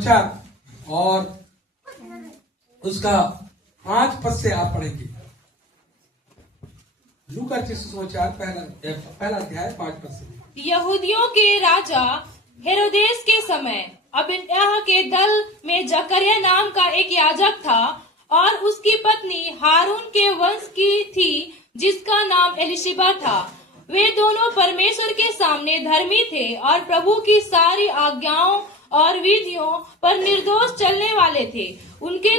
सुसमाचार और उसका 5 पद से आप पढ़ेंगे। लूका रचित सुसमाचार पहला अध्याय 5 पद से। यहूदियों के राजा हेरोदेस के समय अबिन्याह के दल में जकरिया नाम का एक याजक था और उसकी पत्नी हारून के वंश की थी जिसका नाम एलिशिबा था। वे दोनों परमेश्वर के सामने धर्मी थे और प्रभु की सारी आज्ञाओं और विधियों पर निर्दोष चलने वाले थे। उनके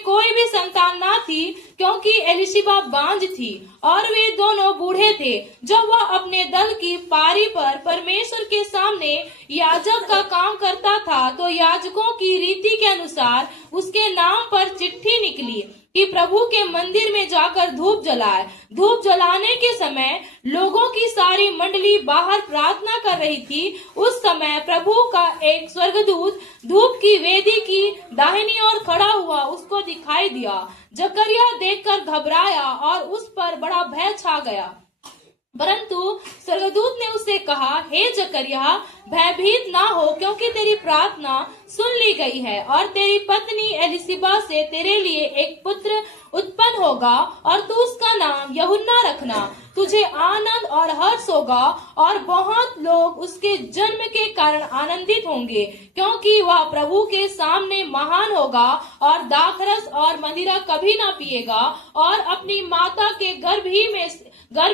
कोई भी संतान ना थी क्योंकि एलिशिबा बांझ थी और वे दोनों बूढ़े थे। जब वह अपने दल की पारी पर परमेश्वर के सामने याजक का काम करता था तो याजकों की रीति के अनुसार उसके नाम पर चिट्ठी निकली कि प्रभु के मंदिर में जाकर धूप जलाए। धूप जलाने के समय लोगों की सारी मंडली बाहर प्रार्थना कर रही थी। उस समय प्रभु का एक स्वर्गदूत धूप की वेदी की दाहिनी ओर खड़ा हुआ उसको दिखाई दिया। जकरिया देखकर घबराया और उस पर बड़ा भय छा गया। परंतु स्वर्गदूत ने उससे कहा, हे जकरिया, भयभीत ना हो, क्योंकि तेरी प्रार्थना सुन ली गई है और तेरी पत्नी एलिशिबा से तेरे लिए एक पुत्र उत्पन्न होगा और तू उसका नाम यूहन्ना रखना। तुझे आनंद और हर्ष होगा और बहुत लोग उसके जन्म के कारण आनंदित होंगे, क्योंकि वह प्रभु के सामने महान होगा और दाखरस और मदिरा कभी ना पिएगा और अपनी माता के गर्भ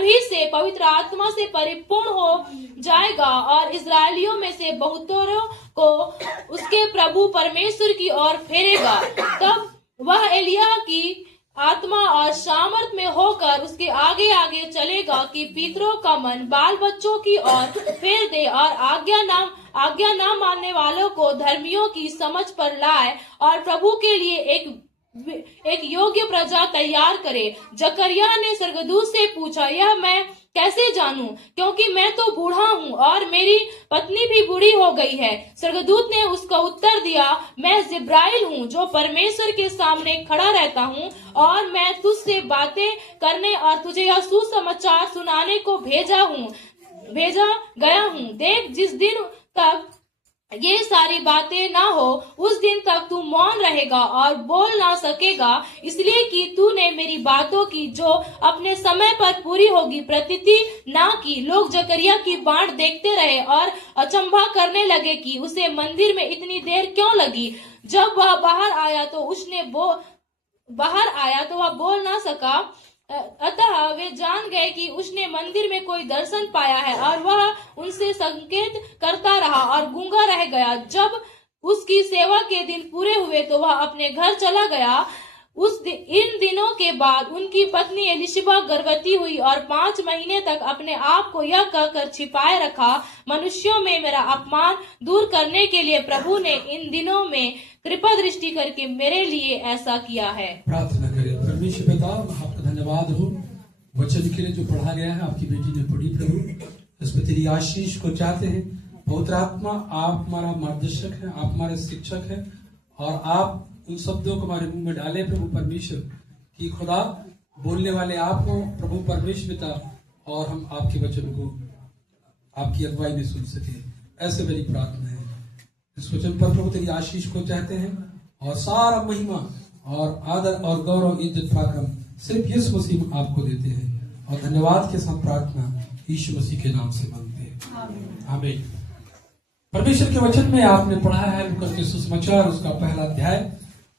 ही से पवित्र आत्मा से परिपूर्ण हो जाएगा और इस्राएलियों में से बहुतों को उसके प्रभु परमेश्वर की ओर फेरेगा। तब वह एलिय्याह की आत्मा और सामर्थ में होकर उसके आगे आगे चलेगा कि पितरों का मन बाल बच्चों की ओर फेर दे और आज्ञा न मानने वालों को धर्मियों की समझ पर लाए और प्रभु के लिए एक योग्य प्रजा तैयार करे। जकरिया ने स्वर्गदूत से पूछा, यह मैं कैसे जानूं, क्योंकि मैं तो बूढ़ा हूँ और मेरी पत्नी भी बूढ़ी हो गई है। स्वर्गदूत ने उसका उत्तर दिया, मैं जिब्राइल हूँ जो परमेश्वर के सामने खड़ा रहता हूँ और मैं तुझसे बातें करने और तुझे यह सुसमाचार सुनाने को भेजा गया हूँ। देख, जिस दिन तक ये सारी बातें ना हो उस दिन तक तू मौन रहेगा और बोल ना सकेगा, इसलिए कि तूने मेरी बातों की जो अपने समय पर पूरी होगी प्रतीति ना की। लोग जकरिया की बाट देखते रहे और अचंभा करने लगे कि उसे मंदिर में इतनी देर क्यों लगी। जब वह बाहर आया तो वह बोल ना सका, अतः वे जान गए कि उसने मंदिर में कोई दर्शन पाया है और वह उनसे संकेत करता रहा और गूंगा रह गया। जब उसकी सेवा के दिन पूरे हुए तो वह अपने घर चला गया। इन दिनों के बाद उनकी पत्नी एलिशिबा गर्भवती हुई और 5 महीने तक अपने आप को यह कहकर छिपाए रखा, मनुष्यों में मेरा अपमान दूर करने के लिए प्रभु ने इन दिनों में कृपा दृष्टि करके मेरे लिए ऐसा किया है। प्रार्थना करें। परमेश्वर पिता, आपका धन्यवाद हो वचन के लिए जो पढ़ा गया है, आपकी बेटी ने पढ़ी प्रभु, इस पर तेरी आशीष को चाहते हैं। पवित्र आत्मा, आप हमारा मार्गदर्शक है, आप हमारे शिक्षक है और आप उन शब्दों को हमारे मुंह में डाले प्रभु परमेश्वर की खुदा बोलने वाले आप हो प्रभु परमेश्वर पिता, और हम आपके वचन को आपकी अगुवाई में सुन सके, ऐसे मेरी प्रार्थना है। इस वचन पर प्रभु तेरी आशीष को चाहते हैं और सारा महिमा और आदर और गौरव इज्जत पराक्रम सिर्फ यीशु मसीह आपको देते हैं और धन्यवाद के साथ प्रार्थना यीशु मसीह के नाम से मांगते हैं, आमीन। परमेश्वर के वचन में आपने पढ़ा है लूका के सुसमाचार उसका पहला अध्याय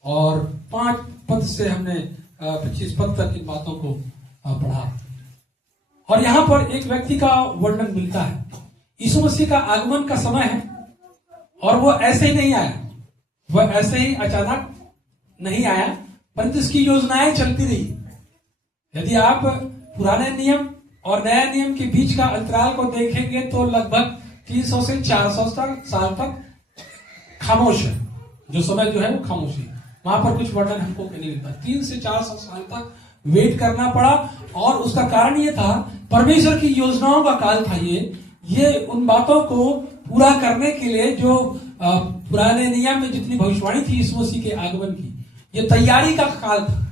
और 5 पद से हमने 25 पद तक इन बातों को पढ़ा और यहाँ पर एक व्यक्ति का वर्णन मिलता है। यीशु मसीह का आगमन का समय है और वो ऐसे ही नहीं आया, वह ऐसे ही अचानक नहीं आया, परंतु इसकी योजनाएं चलती रही। यदि आप पुराने नियम और नया नियम के बीच का अंतराल को देखेंगे तो लगभग 300 से 400 साल तक खामोश है, जो समय जो है वो खामोश है, वहां पर कुछ वर्णन हमको नहीं मिलता। 300 से 400 साल तक वेट करना पड़ा और उसका कारण ये था, परमेश्वर की योजनाओं का काल था। ये उन बातों को पूरा करने के लिए जो पुराने नियम में जितनी भविष्यवाणी थी यीशु मसीह के आगमन की, ये तैयारी का काल था।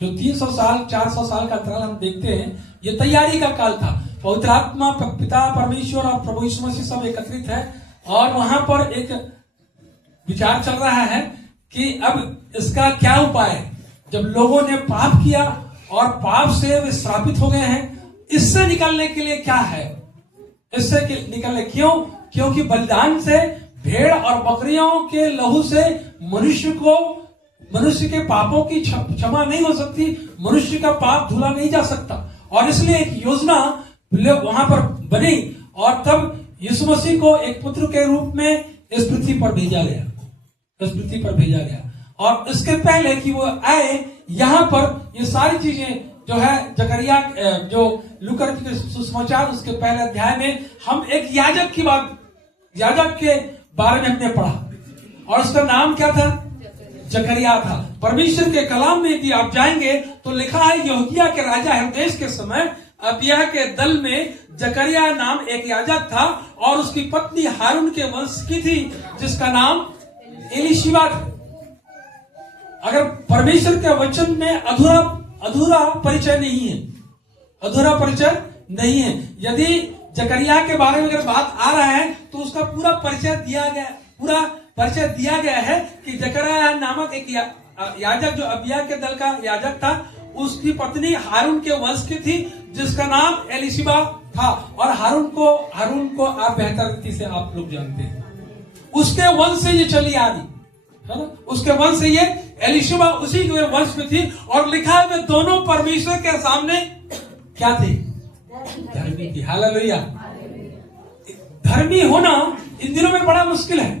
जो 300 साल 400 साल का अंतराल हम देखते हैं, ये तैयारी का काल था। पवित्र आत्मा, पिता परमेश्वर और प्रभु यीशु मसीह सब एकत्रित है और वहां पर एक विचार चल रहा है कि अब इसका क्या उपाय है। जब लोगों ने पाप किया और पाप से वे श्रापित हो गए हैं, इससे निकलने के लिए क्या है, इससे निकलने क्योंकि बलिदान से, भेड़ और बकरियों के लहू से मनुष्य के पापों की क्षमा नहीं हो सकती, मनुष्य का पाप धुला नहीं जा सकता। और इसलिए एक योजना वहां पर बनी और तब यीशु मसीह को एक पुत्र के रूप में इस पृथ्वी पर भेजा गया। और इसके पहले कि वो आए, यहाँ पर ये सारी चीजें जो है जकरिया जो लूका के सुसमाचार उसके पहले अध्याय में हम एक याजक के बारे में हमने पढ़ा और उसका नाम क्या था? जकरिया था। परमेश्वर के कलाम में यदि आप जाएंगे तो लिखा है यहूदिया के राजा हेरोदेस के समय अबिय्याह के दल में जकरिया नाम एक याजक था और उसकी पत्नी हारून के वंश की थी जिसका नाम एलीशिबा था। अगर परमेश्वर के वचन में अधूरा परिचय नहीं है, यदि जकरिया के बारे में अगर बात आ रहा है तो उसका पूरा परिचय दिया गया है कि जकरिया नामक एक याजक जो अबिय्याह के दल का याजक था, उसकी पत्नी हारून के वंश की थी जिसका नाम एलीशिबा था। और हारून को आप बेहतर रीति से आप लोग जानते हैं, उसके वंश से ये चली आ रही है ना, उसके वंश से ये एलीशिबा उसी के वंश में थी। और लिखा है वे दोनों परमेश्वर के सामने क्या थे? धर्मी थी। हालेलुया। धर्मी होना इन दिनों में बड़ा मुश्किल है।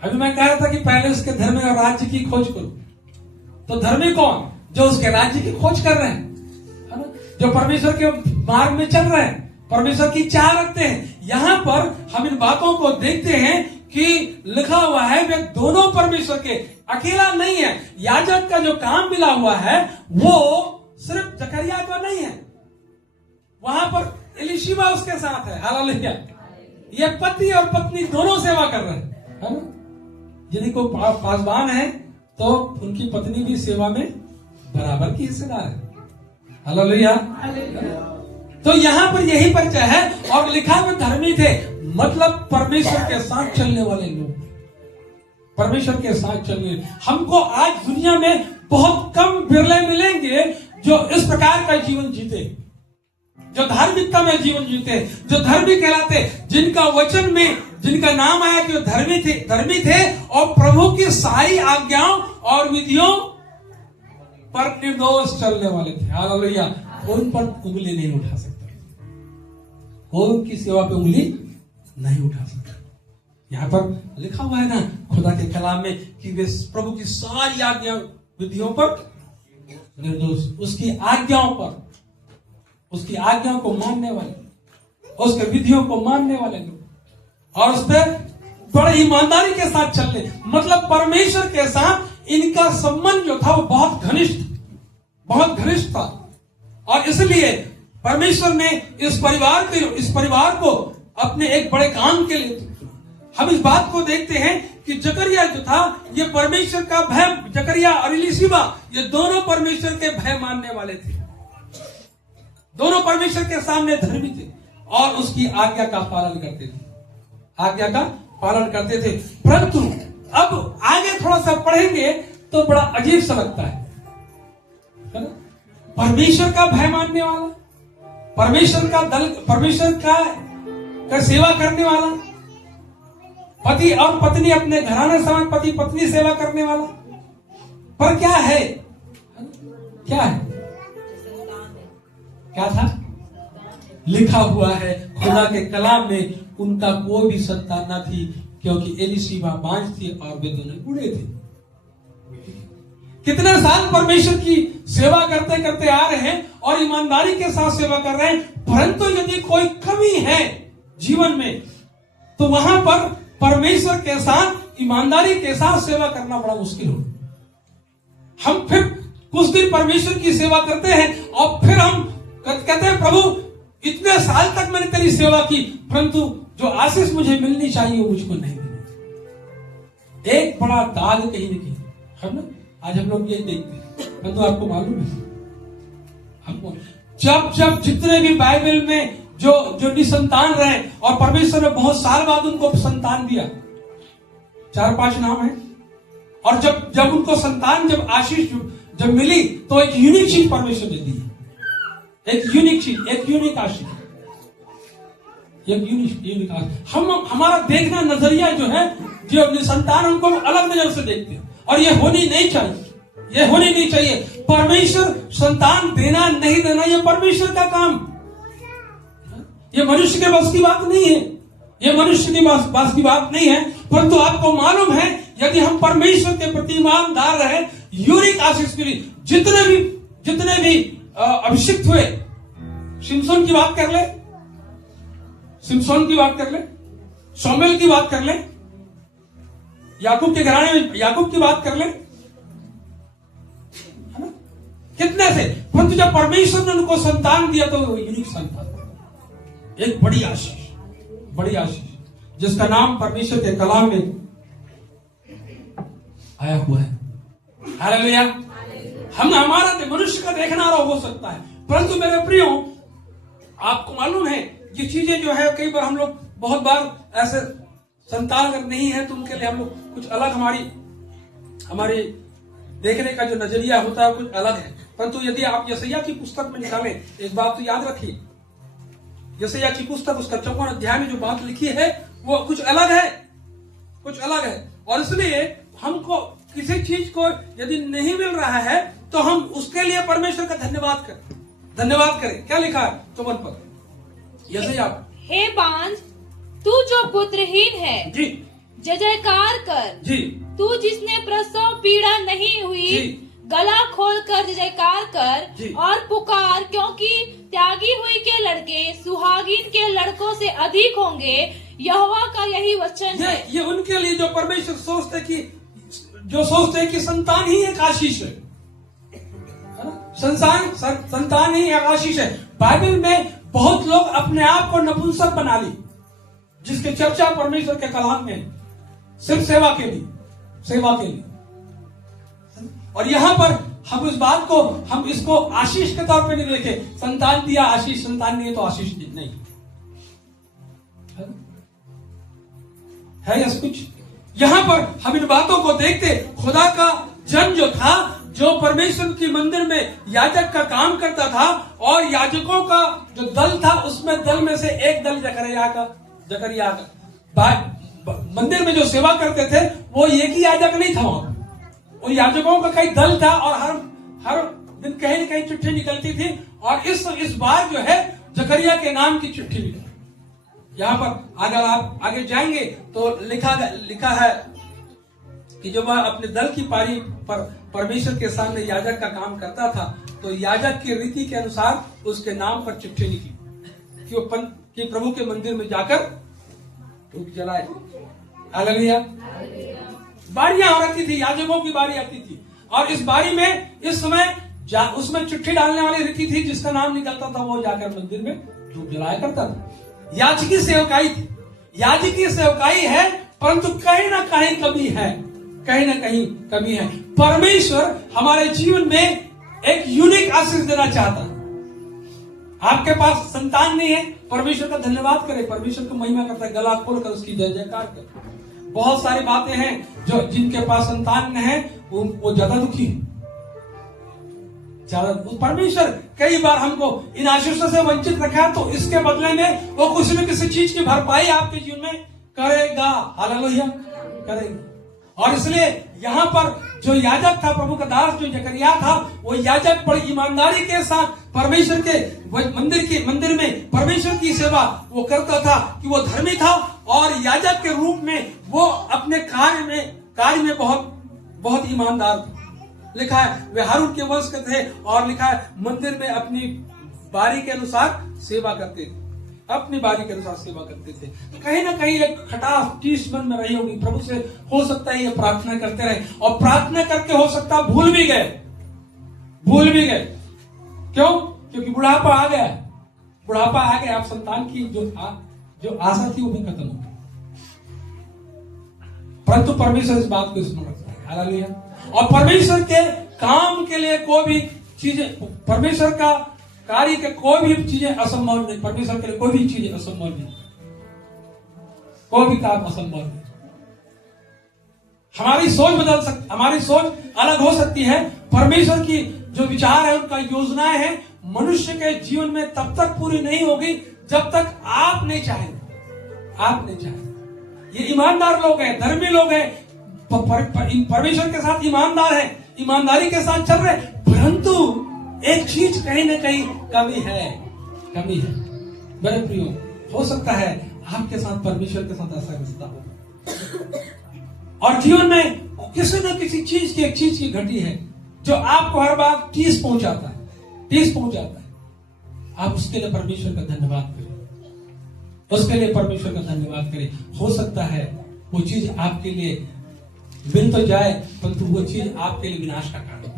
अभी मैं कह रहा था कि पहले उसके धर्म और राज्य की खोज करो, तो धर्मी कौन? जो उसके राज्य की खोज कर रहे हैं, है ना, जो परमेश्वर के मार्ग में चल रहे हैं, परमेश्वर की चाह रखते हैं। यहाँ पर हम इन बातों को देखते हैं कि लिखा हुआ है वे दोनों परमेश्वर के, अकेला नहीं है। याजक का जो काम मिला हुआ है वो सिर्फ जकरिया का नहीं है, वहां पर एलीशिबा उसके साथ है। हालेलुया। ये पति और पत्नी दोनों सेवा कर रहे हैं, है ना। यदि कोई पासवान है तो उनकी पत्नी भी सेवा में बराबर की हिस्सेदार है। हालेलुया। तो यहाँ पर यही परिचय है। और लिखा में धर्मी थे, मतलब परमेश्वर के साथ चलने वाले लोग, परमेश्वर के साथ चलने। हमको आज दुनिया में बहुत कम बिरले मिलेंगे जो इस प्रकार का जीवन जीते, जो धार्मिकता में जीवन जीते, जो धर्मी कहलाते, जिनका वचन में जिनका नाम आया कि वो धर्मी थे और प्रभु की सारी आज्ञाओं और विधियों पर निर्दोष चलने वाले थे। हालेलुया। उन पर उंगली नहीं उठा सकता, कोई उनकी सेवा पे उंगली नहीं उठा सकता। यहाँ पर लिखा हुआ है ना खुदा के कलाम में कि वे प्रभु की सारी आज्ञा विधियों पर निर्दोष, उसकी आज्ञाओं को मानने वाले, उसके विधियों को मानने वाले लोग, और उस पर बड़े ईमानदारी के साथ चलने, मतलब परमेश्वर के साथ इनका संबंध जो था वो बहुत घनिष्ठ था। और इसलिए परमेश्वर ने इस परिवार को अपने एक बड़े काम के लिए, हम इस बात को देखते हैं कि जकरिया जो था ये परमेश्वर का भय, जकरिया और एलीशिबा ये दोनों परमेश्वर के भय मानने वाले थे, दोनों परमेश्वर के सामने धर्मी थे और उसकी आज्ञा का पालन करते थे। परंतु अब आगे थोड़ा सा पढ़ेंगे तो बड़ा अजीब सा लगता है ना। परमेश्वर का भय मानने वाला, परमेश्वर का सेवा करने वाला, पति और पत्नी अपने घराने समान पति पत्नी सेवा करने वाला, पर क्या है? क्या था? लिखा हुआ है खुदा के कलाम में उनका कोई भी संतान न थी क्योंकि एलीशिबा बांझ थी और वे दोनों बूढ़े थे। कितने साल परमेश्वर की सेवा करते करते आ रहे हैं और ईमानदारी के साथ सेवा कर रहे हैं, परंतु यदि कोई कमी है जीवन में तो वहां पर परमेश्वर के साथ ईमानदारी के साथ सेवा करना बड़ा मुश्किल हो। हम फिर कुछ दिन परमेश्वर की सेवा करते हैं और फिर हम कहते हैं प्रभु इतने साल तक मैंने तेरी सेवा की, परंतु जो आशीष मुझे मिलनी चाहिए वो मुझको नहीं मिली। एक बड़ा दाग कहीं न कहीं है ना। आज हम लोग यही देखते हैं, परंतु आपको मालूम है हमको जब जितने भी बाइबल में जो निसंतान रहे और परमेश्वर ने बहुत साल बाद उनको संतान दिया, 4-5 नाम है। और जब उनको संतान, जब आशीष जब मिली तो एक यूनिक चीज परमेश्वर ने दी, एक यूनिक चीज, एक यूनिक आशीष, एक यूनिक आशीष। हमारा देखना नजरिया जो है, जो संतान उनको अलग नजर से देखते हैं, और ये होनी नहीं चाहिए, ये होनी नहीं चाहिए। परमेश्वर संतान देना नहीं देना ये परमेश्वर का काम, ये मनुष्य के बस की बात नहीं है, ये मनुष्य की बस की बात नहीं है। परंतु आपको मालूम है, यदि हम परमेश्वर के प्रति ईमानदार रहे, यूनिक आशीष के लिए जितने भी अभिषिक्त हुए, शिमशोन की बात कर ले, शिमशोन की बात कर ले, शमूएल की बात कर ले, याकूब के घराने में याकूब की बात कर ले, है ना, कितने से। परंतु जब परमेश्वर ने उनको संतान दिया तो वो यूनिक संतान, एक बड़ी आशीष जिसका नाम परमेश्वर के कलाम में आया हुआ है। हालेलुया। हम हमारा मनुष्य का देखना हो सकता है, परंतु मेरे प्रियो, आपको मालूम है ये चीजें जो है, कई बार हम लोग बहुत बार ऐसे संतान अगर नहीं है तो उनके लिए हम लोग कुछ अलग, हमारी देखने का जो नजरिया होता है कुछ अलग है। परंतु यदि आप यशायाह की पुस्तक में निकालें, एक बात तो याद रखिए, यशायाह की पुस्तक उसका 54 अध्याय में जो बात लिखी है वो कुछ अलग है। और इसलिए हमको किसी चीज को यदि नहीं मिल रहा है तो हम उसके लिए परमेश्वर का धन्यवाद करें। क्या लिखा है 54 पद, यशायाह। हे बांझ, तू जो पुत्रहीन है, जी, जय जयकार कर जी। तू जिसने प्रसव पीड़ा नहीं हुई, गला खोल कर जय जयकार कर और पुकार, क्योंकि त्यागी हुई के लड़के सुहागिन के लड़कों से अधिक होंगे। यहोवा का यही वचन है। ये उनके लिए जो परमेश्वर सोचते कि संतान ही एक आशीष है, संतान ही एक आशीष है। बाइबल में बहुत लोग अपने आप को नपुंसक बना ली, जिसके चर्चा परमेश्वर के कलाम में सिर्फ सेवा के लिए। और यहां पर हम इस बात को, हम इसको आशीष के तौर पे नहीं देखे, संतान दिया आशीष, संतान नहीं है तो आशीष नहीं है। यस, कुछ यहां पर हम इन बातों को देखते, खुदा का जन जो था, जो परमेश्वर की मंदिर में याजक का काम करता था, और याजकों का जो दल था, उसमें दल में से एक दल जकरिया का मंदिर में जो सेवा करते थे, वो एक ही याजक नहीं था, और याजकों का कई दल था, और हर दिन कहीं न कहीं चिट्ठी निकलती थी। और इस बार जो है जकरिया के नाम की चिट्ठी निकली। यहाँ पर अगर आप आगे जाएंगे तो लिखा है कि जब वह अपने दल की पारी पर परमेश्वर के सामने याजक का काम करता था, तो याजक की रीति के अनुसार उसके नाम पर चिट्ठी निकली कि प्रभु के मंदिर में जाकर धूप जलाए। हालेलुया। बारियां हो रखी थी, याजकों की बारी आती थी, और इस बारी में इस समय उसमें चिट्ठी डालने वाली रीति थी, जिसका नाम निकलता था वो जाकर मंदिर में धूप जलाया करता था। याजकी सेवकाई थी, याजकी सेवकाई है, परंतु कहीं ना कहीं कमी है। परमेश्वर हमारे जीवन में एक यूनिक आशीष देना चाहता है। आपके पास संतान नहीं है, परमेश्वर का धन्यवाद करें, परमेश्वर को महिमा करता है, गला खोलकर उसकी जय जयकार करें। बहुत सारी बातें हैं जो जिनके पास संतान है वो ज्यादा दुखी है, परमेश्वर कई बार हमको इन आशीषों से वंचित रखा, तो इसके बदले में वो कुछ न किसी चीज की भरपाई आपके जीवन में करेगा। हालेलुया, करेगा। और इसलिए यहाँ पर जो याजक था, प्रभु का दास जो जकरिया था, वो याजक बड़ी ईमानदारी के साथ परमेश्वर के मंदिर में परमेश्वर की सेवा वो करता था, कि वो धर्मी था, और याजक के रूप में वो अपने कार्य में बहुत ईमानदार था। लिखा है वे हारून के वंश के थे, और लिखा है मंदिर में अपनी बारी के अनुसार सेवा करते थे, तो कहीं ना कहीं एक खटास चीज मन में रही होगी। प्रभु से हो सकता है ये प्रार्थना करते रहे, और प्रार्थना करके हो सकता भूल भी गए। क्यों? क्योंकि बुढ़ापा आ गया, आप संतान की जो आशा थी वो भी खत्म हो गई। परंतु परमेश्वर इस बात को स्मरण रखता है। हालेलुया। और परमेश्वर के काम के लिए कोई भी चीजें, परमेश्वर का कार्य के कोई भी चीजें असंभव नहीं, परमेश्वर के लिए कोई भी चीजें असंभव नहीं, कोई भी काम असंभव नहीं। हमारी सोच अलग हो सकती है। परमेश्वर की जो विचार है, उनका योजनाएं हैं, मनुष्य के जीवन में तब तक पूरी नहीं होगी जब तक आप नहीं चाहेंगे। ये ईमानदार लोग हैं, धर्मी लोग हैं, परमेश्वर के साथ ईमानदार हैं, ईमानदारी के साथ चल रहे, परंतु एक चीज कहीं ना कहीं कमी है। मेरे प्रियो, हो सकता है आपके साथ परमेश्वर के साथ ऐसा रिश्ता हो और जीवन में किसी न किसी चीज की घटी है जो आपको हर बार ठेस पहुंचाता है। आप उसके लिए परमेश्वर का धन्यवाद करें। हो सकता है वो चीज आपके लिए मिल तो जाए, परंतु वो चीज आपके लिए विनाश का कारण हो।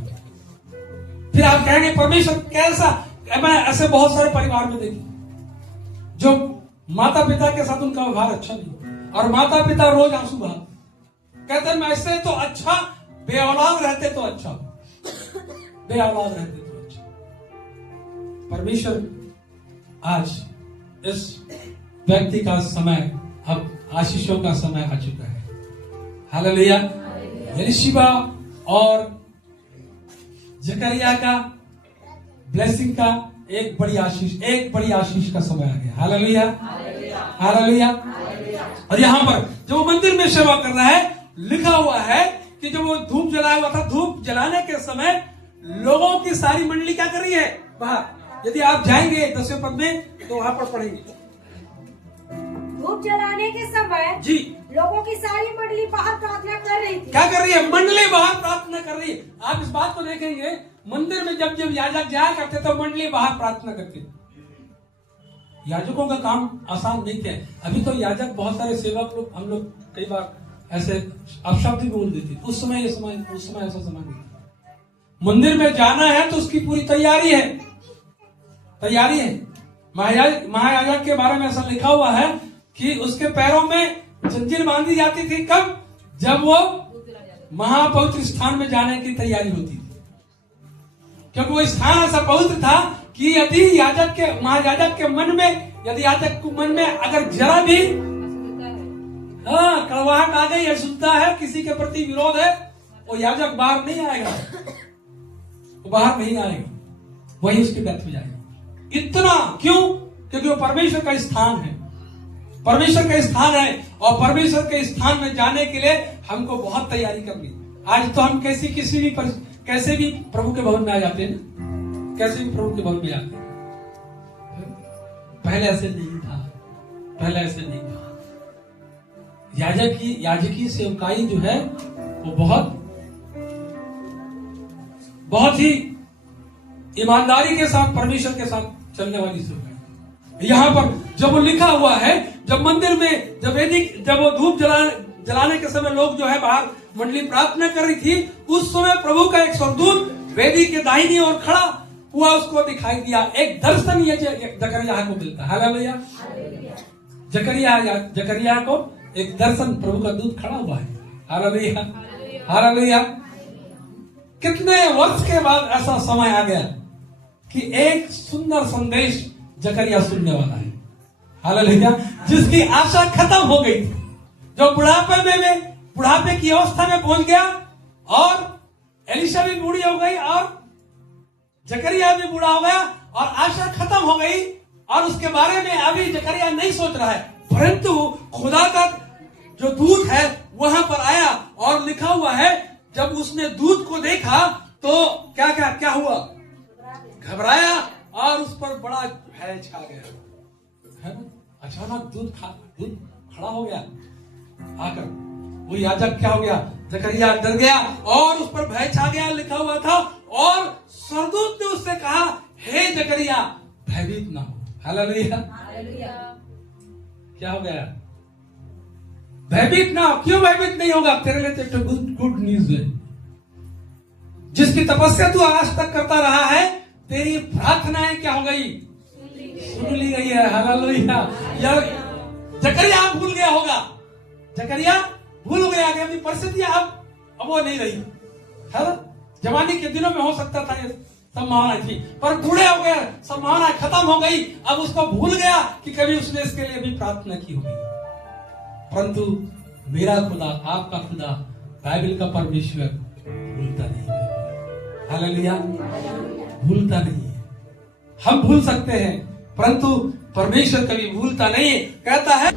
फिर आप कहेंगे परमेश्वर कैसा। मैं ऐसे बहुत सारे परिवार में देखी जो माता पिता के साथ उनका व्यवहार अच्छा नहीं, और माता पिता रोज आंसू बहाते, कहते हैं मैं ऐसे तो अच्छा, बे औलाद रहते तो अच्छा। परमेश्वर आज इस व्यक्ति का समय, अब आशीषों का समय आ चुका है। हालेलुया। एलीशिबा और जकरिया का ब्लेसिंग का एक बड़ी आशीष का समय आ गया। हालेलुया। और यहाँ पर जब वो मंदिर में सेवा कर रहा है, लिखा हुआ है कि जब वो धूप जलाया हुआ था, धूप जलाने के समय लोगों की सारी मंडली क्या कर रही है बाहर। यदि आप जाएंगे 10वें पद में तो वहां पर पढ़ेंगे, धूप जलाने के समय जी लोगों की सारी मंडली बाहर प्रार्थना कर रही थी। क्या कर रही है? मंडली बाहर प्रार्थना कर रही है। आप इस बात को देखेंगे, मंदिर में जब याजक जाया करते तो मंडली बाहर प्रार्थना करते। याजकों का काम आसान नहीं था। अभी तो याजक बहुत सारे सेवक लोग, हम लोग कई बार ऐसे अपशब्द भी बोल देते। उस समय ऐसा समय नहीं था। मंदिर में जाना है तो उसकी पूरी तैयारी है। महायाजक के बारे में ऐसा लिखा हुआ है कि उसके पैरों में जंजीर बांधी जाती थी। कब? जब वो महापवित्र स्थान में जाने की तैयारी होती थी, क्योंकि वो स्थान ऐसा पवित्र था कि यदि महायाजक के मन में, यदि याजक के मन में अगर जरा भी कड़वाहट आ गई, अशुद्धता है, किसी के प्रति विरोध है, वो याजक बाहर नहीं आएगा। वही उसकी डेथ हो जाएगी। इतना क्यों? क्योंकि वो परमेश्वर का स्थान है। और परमेश्वर के स्थान में जाने के लिए हमको बहुत तैयारी करनी। आज तो हम कैसे भी प्रभु के भवन में आ जाते हैं ना, कैसे भी प्रभु के भवन में आते हैं। पहले ऐसे नहीं था। याजकी सेवकाई जो है वो बहुत ही ईमानदारी के साथ परमेश्वर के साथ चलने वाली सेवकाई। यहाँ पर जब वो लिखा हुआ है, जब मंदिर में जब वो धूप जलाने के समय लोग जो है बाहर मंडली प्रार्थना कर रही थी, उस समय प्रभु का एक स्वर्गदूत वेदी के दाहिनी ओर खड़ा हुआ उसको दिखाई दिया। एक दर्शन ये जकरिया को मिलता है। हालेलुया। जकरिया को एक दर्शन, प्रभु का दूत खड़ा हुआ है। हालेलुया। कितने वर्ष के बाद ऐसा समय आ गया कि एक सुंदर संदेश जकरिया सुनने वाला है। हालेलुया। जिसकी आशा खत्म हो गई थी, जो बुढ़ापे की अवस्था में पहुंच गया, और एलिशा भी बूढ़ी हो गई, और जकरिया भी बूढ़ा हो गया, और आशा खत्म हो गई, और उसके बारे में अभी जकरिया नहीं सोच रहा है। परंतु खुदा का जो दूत है वहां पर आया, और लिखा हुआ है जब उसने दूत को देखा तो क्या हुआ? घबराया, और उस पर बड़ा भय छा गया। अचानक दूत खड़ा हो गया आकर। वो याजक क्या हो गया? जकरिया डर गया और उस पर भय छा गया, लिखा हुआ था। और स्वर्गदूत ने उससे कहा, हे जकरिया, भयभीत ना हो। हालेलुया। क्या हो गया? भयभीत ना हो। क्यों भयभीत नहीं होगा? तेरे लिए तो गुड न्यूज है। जिसकी तपस्या तू आज तक करता रहा है, तेरी प्रार्थनाएं क्या हो गई? सुन ली गई है। हालेलुया। जकरिया भूल गया होगा, भूल गया कि अभी परिस्थितियां अब वो नहीं रही है। जवानी के दिनों में हो सकता था ये संभावना थी, पर बूढ़े हो गए, संभावना खत्म हो गई। अब उसको भूल गया कि कभी उसने इसके लिए भी प्रार्थना की होगी। परंतु मेरा खुदा, आपका खुदा बाइबल का परमेश्वर भूलता नहीं है। हालेलुया, भूलता नहीं है। हम भूल सकते हैं परंतु परमेश्वर कभी भूलता नहीं है। कहता है